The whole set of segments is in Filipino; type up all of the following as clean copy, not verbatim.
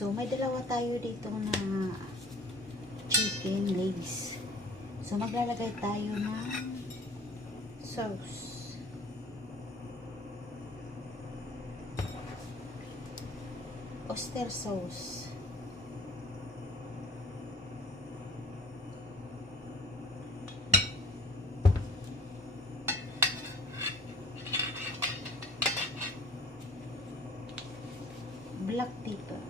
So, may dalawa tayo dito na chicken legs. So, maglalagay tayo ng sauce. Oyster sauce. Black pepper.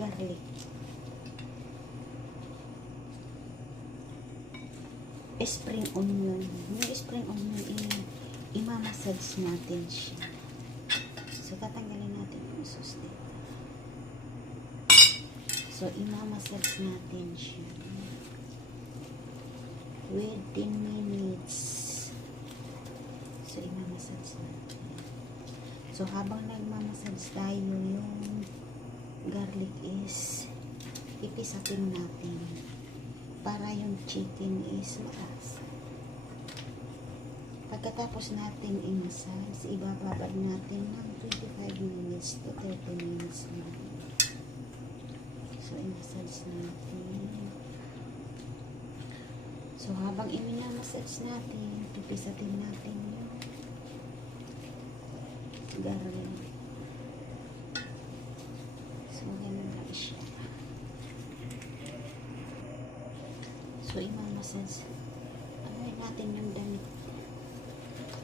Garlic. Spring onion. Yung spring onion, imamassage natin siya. So, tatanggalin natin yung sauce dito. So, imamassage natin siya. With 10 minutes. So, imamassage natin. So, habang nagmamassage tayo, yung garlic is ipisatin natin para yung chicken is malasa. Pagkatapos natin i-massage, ibababad natin ng 25 minutes to 30 minutes lang. So, i-massage natin. So, habang i-massage natin, pipisatin natin yung garlic. So, ganun lang siya. So, i-massage. Ano natin yung damit.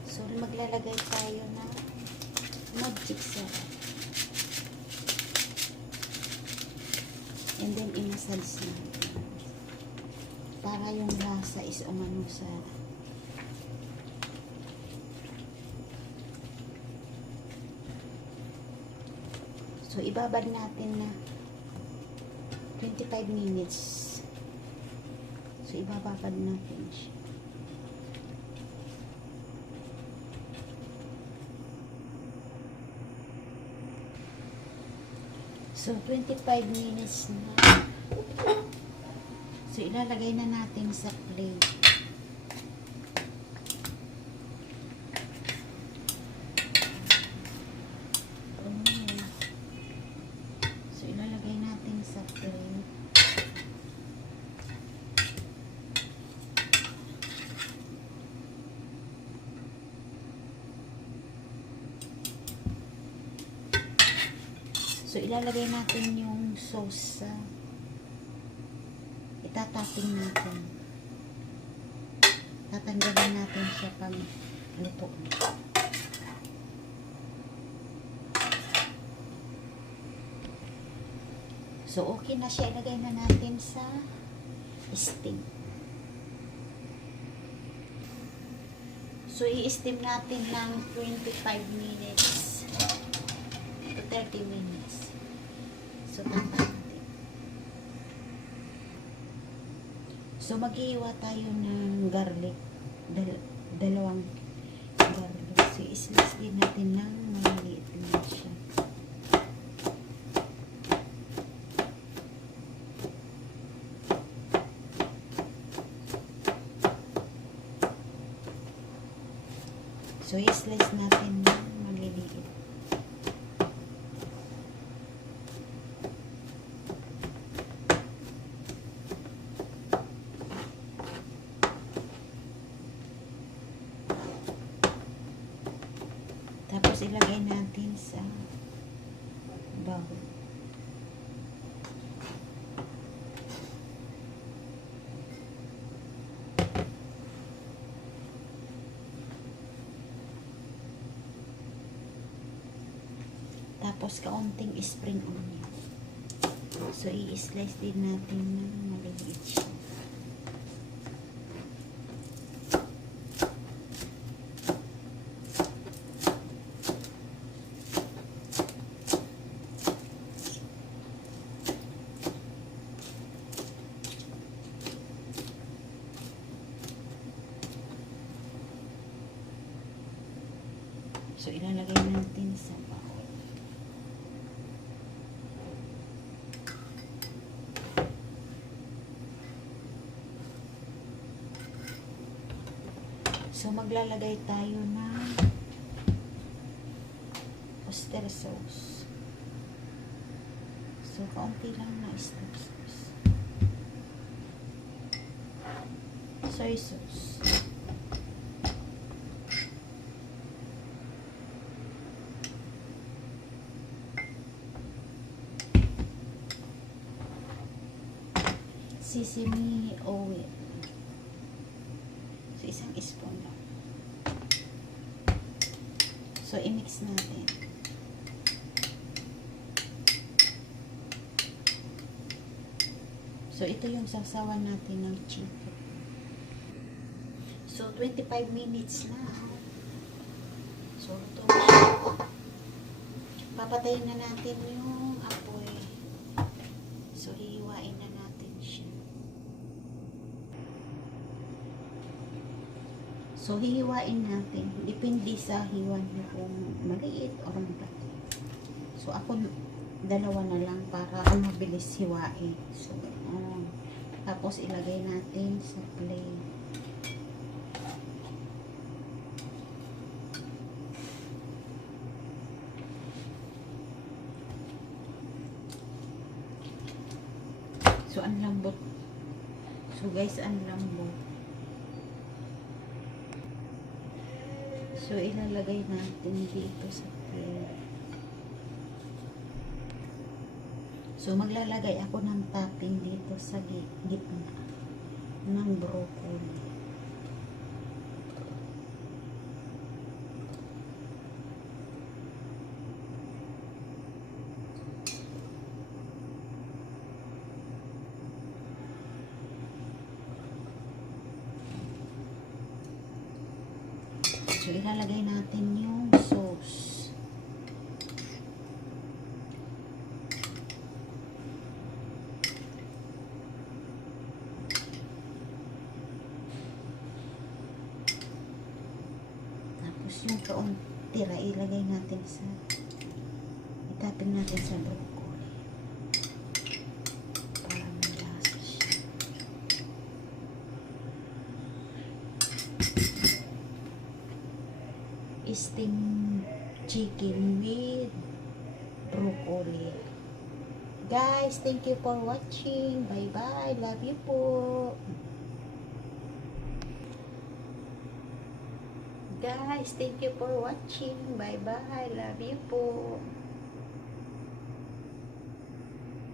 So, maglalagay tayo ng magic syrup. And then, i-massage natin. Para yung lasa is umano sa so, ibabad natin na 25 minutes. So, ibababad natin siya. So, 25 minutes na. So, ilalagay na natin sa plate. So, ilalagay natin sa plate. So, ilalagay natin yung sauce sa itatapping natin. Tatanggalin natin siya pag luto. So, okay na siya. Ilagay na natin sa steam. So, i-steam natin ng 25 minutes to 30 minutes. So, tapa natin. So, mag-iiwa tayo ng garlic. Dalawang garlic. So, i-slice din natin ng maliliit na siya. So, i-slice natin ng maliliit. Tapos, ilagay natin sa bowl. Tapos, kaunting spring onion. So, i-slice din natin ng maliliit siya. So, ilalagay natin sa bowl. So, So, maglalagay tayo ng oyster sauce. So, kaunti lang na oyster sauce. Soy sauce. Sesame oil. So, isang spoon lang. So, i-mix natin. So, ito yung sasawan natin ng chicken. So, 25 minutes na. So, ito na siya. Papatayin na natin yung apoy. So, hihiwain na natin siya. So, hihiwain natin. Depende sa hiwan niyo kung maliit o malaki. So, ako dalawa na lang para mabilis hiwain. So, tapos ilagay natin sa plate. So, ang lambot. So, guys, ang lambot. So, ilalagay natin dito sa plate. So, maglalagay ako ng topping dito sa gitna ng broccoli. So, ilalagay natin yung sauce. Yung kauntira ilagay natin sa itapin natin sa broccoli para malasa siya. Steamed chicken with broccoli. Guys, thank you for watching. Bye bye, love you po. Guys, thank you for watching. Bye-bye. Love you po.